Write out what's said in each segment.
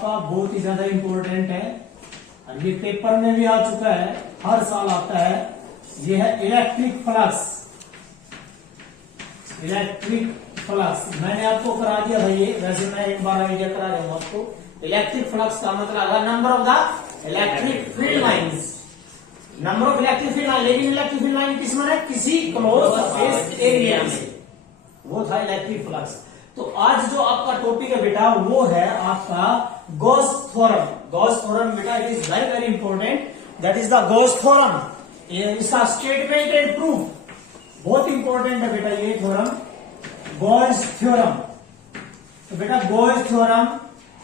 आपका बहुत ही ज्यादा इंपॉर्टेंट है और ये पेपर में भी आ चुका है, हर साल आता है। ये है इलेक्ट्रिक फ्लक्स। इलेक्ट्रिक फ्लक्स मैंने आपको करा दिया भाई, ये वैसे मैं एक बार आइडिया करा रहा हूं आपको। इलेक्ट्रिक फ्लक्स का मतलब है number of the electric field lines, number of electric field line. लेकिन इलेक्ट्रिक फील्ड लाइन किस में है? किसी क्लोज सरफेस एरिया में, वो था इलेक्ट्रिक फ्लक्स। तो आज जो आपका टॉपिक है बेटा वो है आपका गॉस थ्योरम। गॉस थ्योरम बेटा it is very very important, that is the Gauss theorem. इसका स्टेटमेंट एंड प्रूफ बहुत इंपॉर्टेंट है बेटा ये थ्योरम, गॉस थ्योरम। तो बेटा गॉस थ्योरम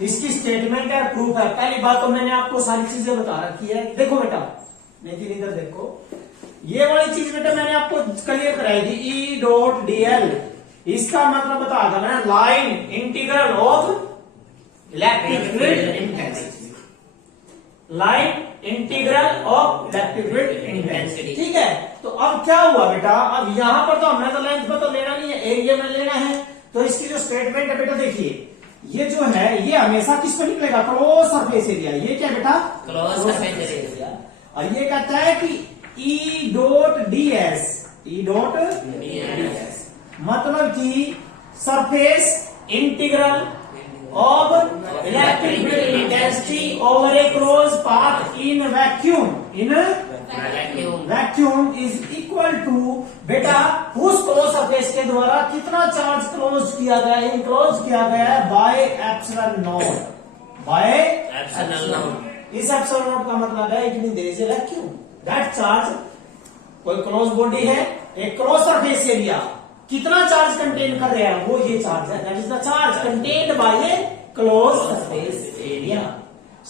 इसकी स्टेटमेंट और प्रूफ है। पहली बात तो मैंने आपको सारी चीजें बता रखी है। देखो बेटा, लेकिन इधर देखो, ये वाली चीज बेटा मैंने आपको क्लियर कराई थी, ई डॉट डीएल। इसका मतलब बता था मैंने, line integral of electric field intensity. Line integral of electric field intensity, ठीक है। तो अब क्या हुआ बेटा, अब यहां पर तो हमने तो लेंथ पर तो लेना नहीं है, एरिया में लेना है। तो इसकी जो स्टेटमेंट है बेटा देखिए, ये जो है ये हमेशा किस पर निकलेगा? Close surface area. ये क्या बेटा? Close surface area. और ये कहता है कि E dot D S, E dot DS मतलब कि surface integral of electric field intensity over a close path in vacuum, in vacuum is equal to बेटा उस क्लोज सरफेस के द्वारा कितना चार्ज क्लोज किया गया है, इनक्लोज किया गया है by epsilon naught, by epsilon naught. इस एप्सिलॉन नॉट का मतलब है इतनी देर से वैक्यूम दैट चार्ज, कोई क्लोज बॉडी है, एक क्लोज सरफेस एरिया कितना चार्ज कंटेन कर रहा है, वो ये चार्ज है, that is the charge contained by a close surface area.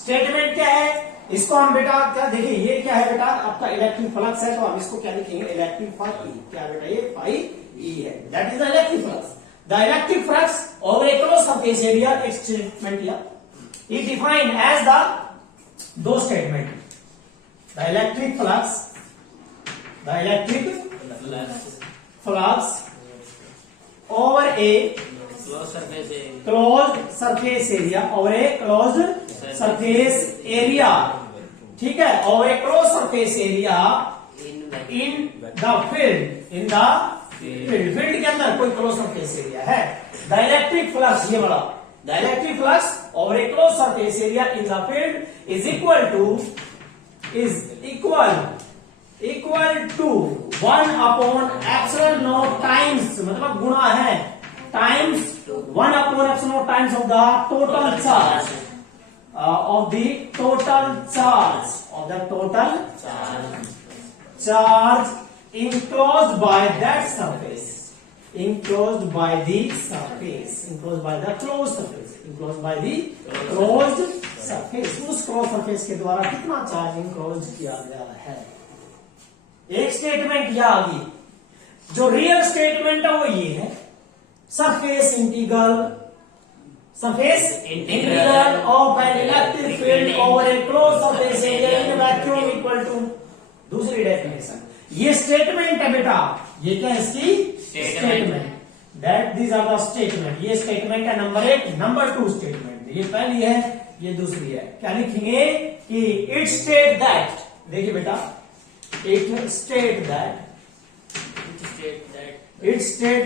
Statement क्या है? इसको हम बेटा क्या देखिए, ये क्या है बेटा आपका इलेक्ट्रिक फ्लक्स है, तो हम इसको क्या लिखेंगे? इलेक्ट्रिक फ्लक्स क्या बेटा? ये फाई ई है, that is the electric flux. The electric flux over a close surface area, एक स्टेटमेंट लिया, इट डिफाइंड एज द, दो statement, the electric flux, the electric flux over a closed surface area, over a closed surface area, ठीक है, over a closed surface area in the field, in the field के अंदर कोई closed surface area है। the electric flux, ये बड़ा, the electric flux over a closed surface area in the field is equal to 1 upon epsilon naught times, मतलब गुणा है, times 1 upon epsilon naught times of the total charge, of the total charge enclosed by that surface, enclosed by the surface, enclosed by the closed surface, enclosed by the closed surface। उस closed surface के द्वारा कितना charge enclosed किया गया है। एक statement यह आ गई, जो रियल स्टेटमेंट है वो ये है, surface integral of an electric field over a close surface area in vacuum equal to, दूसरी डेफिनेशन। ये स्टेटमेंट है बेटा, ये क्या है इसकी statement, that these are the statement. ये स्टेटमेंट है नंबर 1, नंबर 2 स्टेटमेंट, ये पहली है, ये दूसरी है। क्या लिखेंगे कि इट स्टेट दैट, देखिए बेटा, it state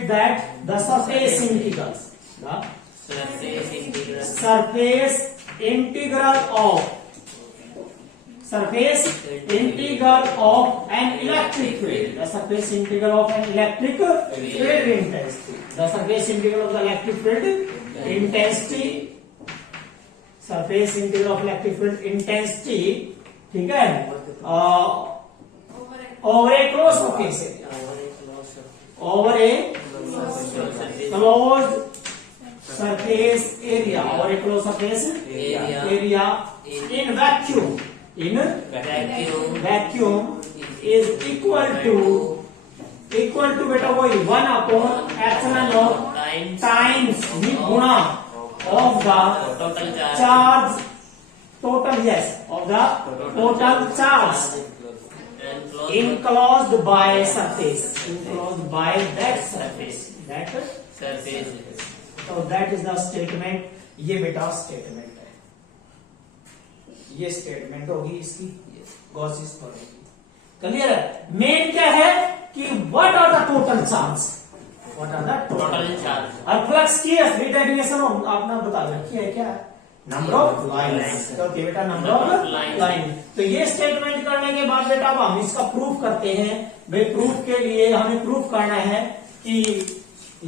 that the surface integral of an electric field, the surface integral of an electric field intensity, the surface integral of the electric field intensity, surface integral of electric field intensity, ठीक है, over a closed surface area, over a closed surface area, over a closed surface area in vacuum, is equal to बेटा वही 1 upon epsilon naught times गुणा of the charge, of the total charge enclosed by surface, enclosed by that surface, so that is the statement। ये बेटा statement है, ये statement होगी इसकी Gauss's theorem की। क्लियर है? मेन क्या है कि what are the total charge, what are the total charge और फ्लक्स की असली डेफिनेशन आपने बता रखी है क्या? Number of lines. तो बेटा नंबर ऑफ लाइन। तो ये स्टेटमेंट करने के बाद बेटा अब हम इसका प्रूफ करते हैं। भाई प्रूफ के लिए हमें प्रूफ करना है कि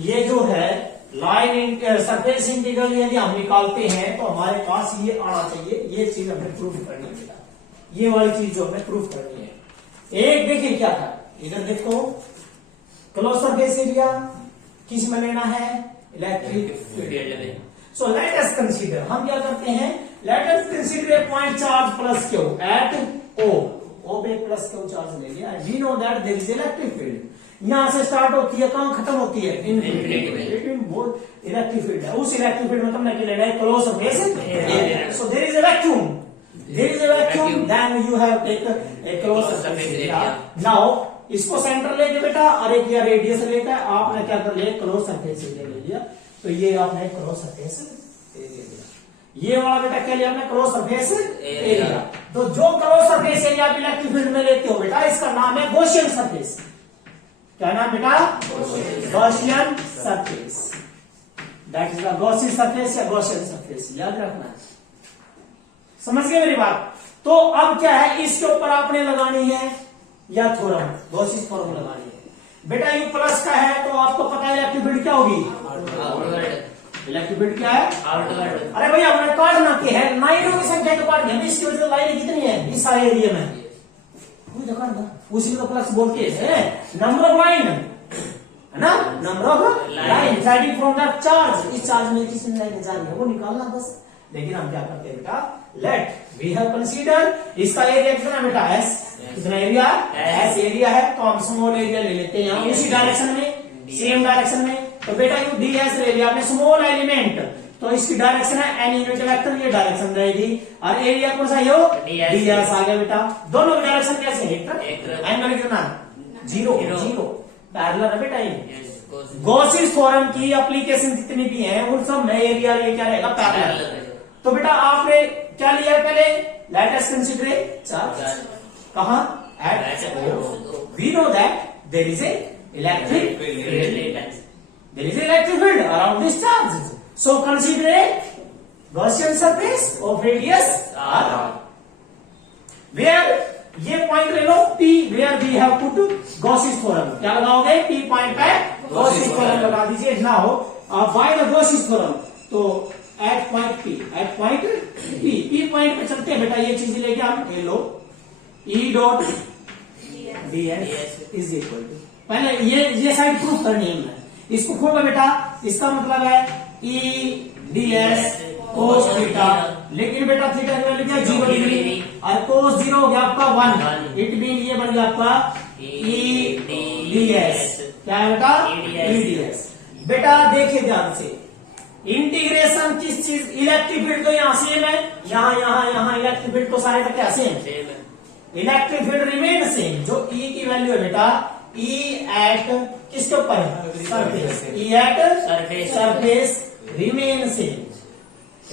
ये जो है लाइन सरफेस इंटीग्रल यदि हम निकालते हैं तो हमारे पास ये आना चाहिए। ये चीज हमें प्रूफ करनी है बेटा, ये वाली चीज जो हमें प्रूफ करनी है। एक देखिए क्या था, इधर देखो क्लोज सरफेस एरिया किस में लेना है? Electric field. So let us consider, हम क्या करते हैं, let us consider a point charge plus Q at O पे प्लस क्यू चार्ज ले लिया। We know that there is electric field. यहां से स्टार्ट होती है, कहां खत्म होती है? इनफिनिटी। वो इलेक्ट्रिक फील्ड है। उस इलेक्ट्रिक फील्ड में तुमने क्या लेना है? Close surface area. So there is a vacuum, there is a vacuum, then you have take a close surface area. Now इसको सेंटर लेके बेटा और एक या रेडियस लेकर आपने क्या कर लिया? क्लोज सरफेस एरिया ले लिया। तो ये आपने क्लोज सरफेस एरिया लिया। ये वाला बेटा क्या लिया आपने? Close surface area. तो जो क्लोज सरफेस एरिया आप इलेक्ट्रिक फील्ड में लेते हो बेटा, इसका नाम है गॉसियन सरफेस। क्या नाम बेटा? Gaussian surface. That is the Gaussian surface या गॉसियन सरफेस, याद रखना है। समझ गए मेरी बात? तो अब क्या है, इसके ऊपर आपने लगानी है या थ्योरम, गॉसियन थ्योरम लगानी है बेटा। यू प्लस का है तो आपको पता है इलेक्ट्रिक फील्ड क्या होगी? इलेक्ट्रिक फील्ड क्या है? आउटवर्ड। अरे भैया हमने काटना क्या है? लाइनों की संख्या को काट दिया, इसकी वजह से लाइन कितनी है इस सारे एरिया में? उसी को प्लस बोलते हैं, नंबर ऑफ लाइन है ना, number of line deciding from the charge. इस चार्ज में कितनी लाइन जा रही है वो निकालना बस। लेकिन हम क्या करते हैं बेटा, लेट वी हैव कंसीडर इसका एरिया कितना बेटा? एस। कितना एरिया? एस एरिया है। तो हम स्मॉल एरिया ले लेते हैं यहाँ उसी डायरेक्शन में, सेम डायरेक्शन में। तो बेटा यू डी एस ले लिया आपने, स्मॉल एलिमेंट, तो इसकी डायरेक्शन है एन यूनिट वेक्टर, ये डायरेक्शन रहेगी। और एरिया कौन सा है? डी एस आ गया बेटा। दोनों की डायरेक्शन कैसे है? एंगल कितना? जीरो। जीरो पैरेलल है बेटा। ये गॉसियन थ्योरम की एप्लीकेशन जितनी भी हैं उन सब में एरिया ये क्या रहेगा? पैरेलल। तो बेटा आपने क्या लिया पहले? Let us consider charge. कहां? At O. We know that there is a electric field, there is electric field around this charge. So consider a Gaussian surface of radius r, where ये point ले लो P, where we have put Gaussian theorem. क्या लगाओगे? P point पे Gaussian theorem लगा दीजिए। ना हो by the Gaussian theorem, तो at point P, at point P point पे चलते हैं बेटा। ये चीज लेके हम ले लो, E dot D S is equal to, पहले ये साइड प्रूफ करनी है हमने। इसको खोलो बेटा, इसका मतलब है E D S cos theta. लेकिन बेटा थीटा की वैल्यू क्या है? 0 डिग्री। और कोस 0 हो गया आपका 1। इट मीन ये बन गया आपका ई डी एस। क्या है बेटा? E D S. बेटा देखिए ध्यान से, इंटीग्रेशन किस चीज? इलेक्ट्रिक फील्ड तो यहाँ सेम है, यहाँ इलेक्ट्रिक फील्ड तो सारे का क्या सेम है? Electric field remain same. जो ई की वैल्यू है बेटा, ई एट किसके ऊपर है? Surface. E at surface remain same,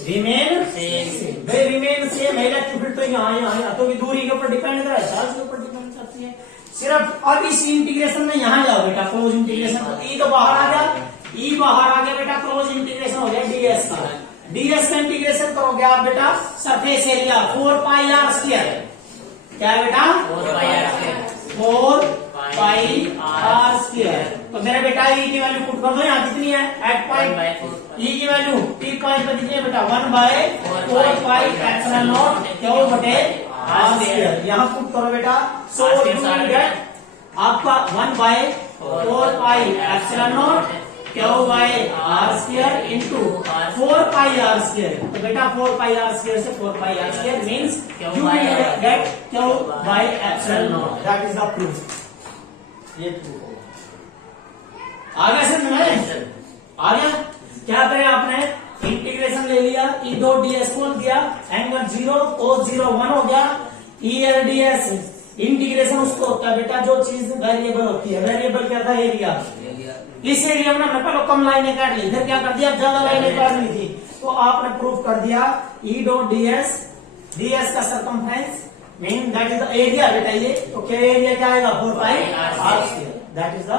remain same. भाई रिमेन सेम है, इलेक्ट्रिक फील्ड तो यहाँ तो दूरी के ऊपर डिपेंड कर रहा है, चार्ज के ऊपर डिपेंड करती है सिर्फ। अब इस इंटीग्रेशन में यहाँ जाओ बेटा, क्लोज इंटीग्रेशन, तो ई तो बाहर आ गया, ई बाहर आ गया बेटा, क्लोज इंटीग्रेशन हो गया डीएस का। डीएस का इंटीग्रेशन करोगे आप बेटा, surface area 4 pi R square. क्या है बेटा? 4 पाई आर स्क्वायर। तो मेरे बेटा ई की वैल्यू पुट कर दो, यहाँ कितनी है? Eight point. ई की वैल्यू टी पॉइंट पर कितनी है बेटा? 1/4 पाई एप्सिलॉन नॉट क्यू बटे आर स्क्वायर। यहाँ पुट करो बेटा। सो यू विल गेट आपका 1/4 pi epsilon not Q by R square into 4 pi R square. तो बेटा 4 पाई आर स्क्वायर से 4 pi R square means you will get Q by epsilon nought. That is the proof. ये proof होगा। आगे से मैं आ गया। क्या करें आपने? इंटीग्रेशन ले लिया, ई दो डीएस खोल दिया, एंगल 0 cos 0 1 हो गया। ई एल डीएस इंटीग्रेशन उसको होता है बेटा जो चीज वेरिएबल होती है। वेरिएबल क्या था? एरिया। इस एरिया में हमने पहले कम लाइनें काट ली, फिर क्या कर दिया? ज्यादा लाइनें काट ली थी, तो आपने प्रूफ कर दिया ई डॉट डीएस ds का circumference mean that is the area बेटा ये, तो क्या एरिया क्या आएगा 4 पाई r square. That is the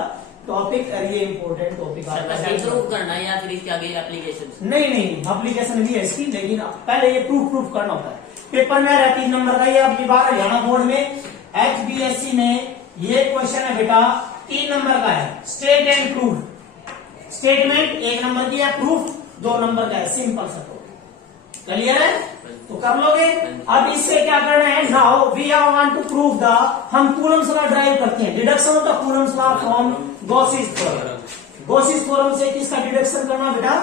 topic, और ये इंपॉर्टेंट टॉपिक प्रूव करना है या फिर इसके आगे एप्लीकेशन? नहीं एप्लीकेशन भी है इसकी, लेकिन पहले ये प्रूफ करना होता है। पेपर में है 3 नंबर का, ये अपनी बार हरियाणा बोर्ड में HBSC में ये क्वेश्चन है बेटा 3 नंबर का है। State and proof, statement 1 number की है, प्रूफ 2 नंबर का है। सिंपल सा तो क्लियर है, तो कर लोगे। अब इससे क्या करना है, now we are want to prove the, हम कूलम्स लॉ ड्राइव करते हैं, deduction of the Coulomb's law from Gauss's theorem. Gauss's theorem से किसका डिडक्शन करना बेटा,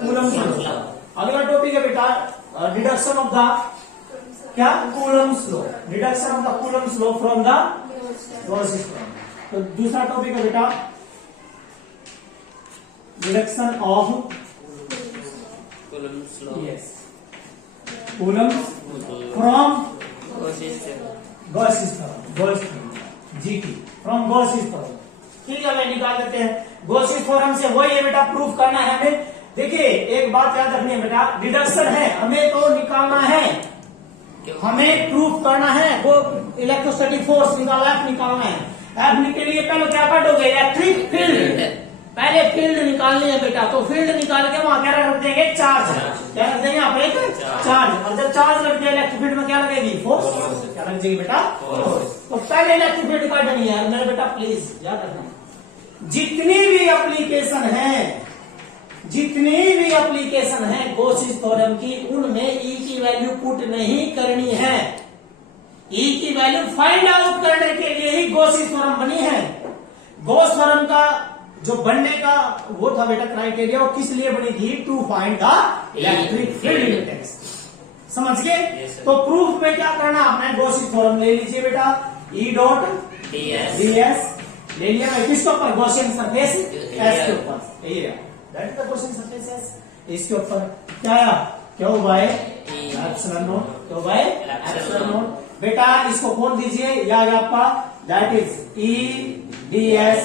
कूलम्स लॉ। अगला टॉपिक है बेटा डिडक्शन ऑफ द क्या, Coulomb's law, deduction of the Coulomb's law from the Gauss's theorem. तो दूसरा टॉपिक है बेटा deduction of Coulomb's law, yes Coulomb's from Gauss's theorem, GT from Gauss's theorem. ठीक है, मैं निकाल देते हैं गॉसिस थ्योरम से। वही है बेटा, प्रूफ करना है हमें। देखिए एक बात याद रखनी है बेटा, डिडक्शन है हमें तो निकालना है, हमें प्रूफ करना है। वो इलेक्ट्रोस्टैटिक फोर्स निकालना है, निकालना है। एफ के लिए पहले क्या काटोगे, इलेक्ट्रिक फील्ड, पहले फील्ड निकालनी है बेटा। तो फील्ड निकाल के वहां क्या रख देंगे, चार्ज। क्या रख देंगे आप, एक चार्ज। और जब चार्ज लग जाए इलेक्ट्रिक फील्ड में क्या लगेगी, फोर्स। क्या लग जाएगी बेटा, फोर्स। तो पहले इलेक्ट्रिक फील्ड काटनी है मेरे बेटा, प्लीज याद रखना। जितनी भी एप्लीकेशन है गॉसिस थ्योरम की, उनमें ई की वैल्यू पुट नहीं करनी है। ई की वैल्यू फाइंड आउट करने के लिए ही गॉसिस थ्योरम बनी है। गॉस थ्योरम का जो बनने का वो था बेटा क्राइटेरिया, वो किस लिए बनी थी, to find the electric field लिमिटेंस। समझ गए? Yes, तो प्रूफ में क्या करना आपने, गॉसिस थ्योरम ले लीजिए बेटा, ई डॉट ds ले लिया मैं, किसके ऊपर, गॉसियन सरफेस एस के ऊपर, area that is the Gaussian surface S. इसके ऊपर क्या आया, Q by epsilon not, Q by epsilon naught. बेटा इसको खोल दीजिए, या आपका that is E ds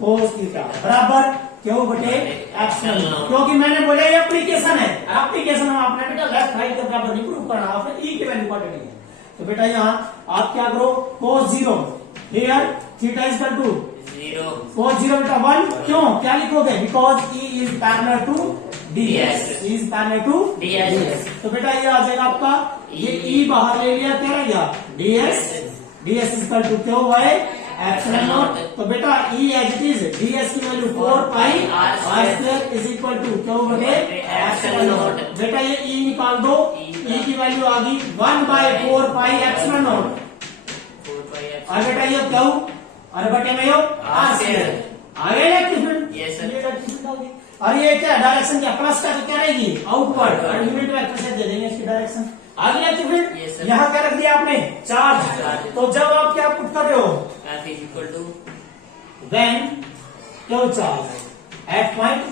cos theta बराबर क्यू बटे एप्सिलॉन नॉट। क्योंकि मैंने बोला ये एप्लीकेशन है, एप्लीकेशन में आपने बेटा लेफ्ट राइट के बराबर नहीं प्रूव करना, आपने ई की वैल्यू काटनी है। तो बेटा यहाँ आप क्या करो, cos 0 here theta is equal to 0, cos 0 बेटा 1। क्यों, क्या लिखोगे, because E is parallel to ds, is parallel to ds। तो बेटा ये आ जाएगा आपका, ये E बाहर ले लिया, क्या रह गया, ds is equal to Q by epsilon naught. तो बेटा E as it is, ds की वैल्यू 4 पाई r square is equal to Q बटे एप्सिलॉन नॉट। बेटा ये E निकाल दो, E की वैल्यू आ गई 1 बाय 4 पाई एप्सिलॉन नॉट। और बेटा ये क्यू और बटे में यो r स्क्वायर आ गया इलेक्ट्रिक फील्ड। यस सर, ये इलेक्ट्रिक फील्ड आ गई। और ये क्या डायरेक्शन, क्या प्लस का, तो क्या रहेगी आउटवर्ड, और यूनिट वेक्टर से दे देंगे इसकी डायरेक्शन। आ गई इलेक्ट्रिक Yes, फील्ड। sir. यहाँ क्या रख दिया आपने, चार्ज। तो जब आप क्या पुट कर रहे हो, F is equal to when Q charge at point,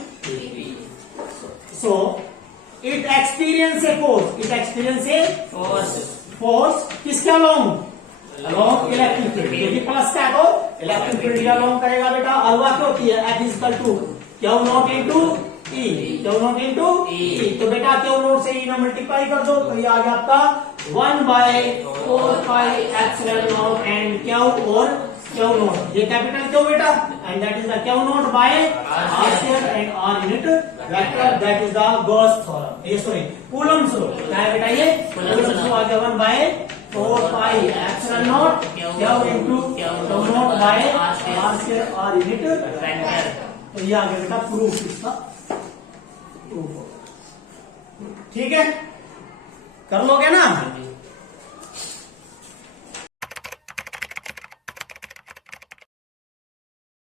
so it experience a force किसके along इलेक्ट्रिक फील्ड, क्योंकि प्लस क्या हो, इलेक्ट्रिक फील्ड along करेगा बेटा। और वह क्या होती है, F is equal to Q nought into E, Q nought into E. तो बेटा क्यू नॉट से ई ना मल्टीप्लाई कर दो, तो ये आ गया आपका 1 by 4 pi epsilon naught and Q और क्यू नॉट, ये कैपिटल क्यू बेटा, and that is the Q naught by r square and r unit vector, that is the Gauss theorem. ये सॉरी कूलम्स लॉ, क्या है बेटा, ये Coulomb's law आ गया 1 by 4 pi epsilon not Q into Q naught by r square r unit vector. तो ये आ गया बेटा प्रूफ, इसका प्रूफ होगा। ठीक है, कर लोगे ना।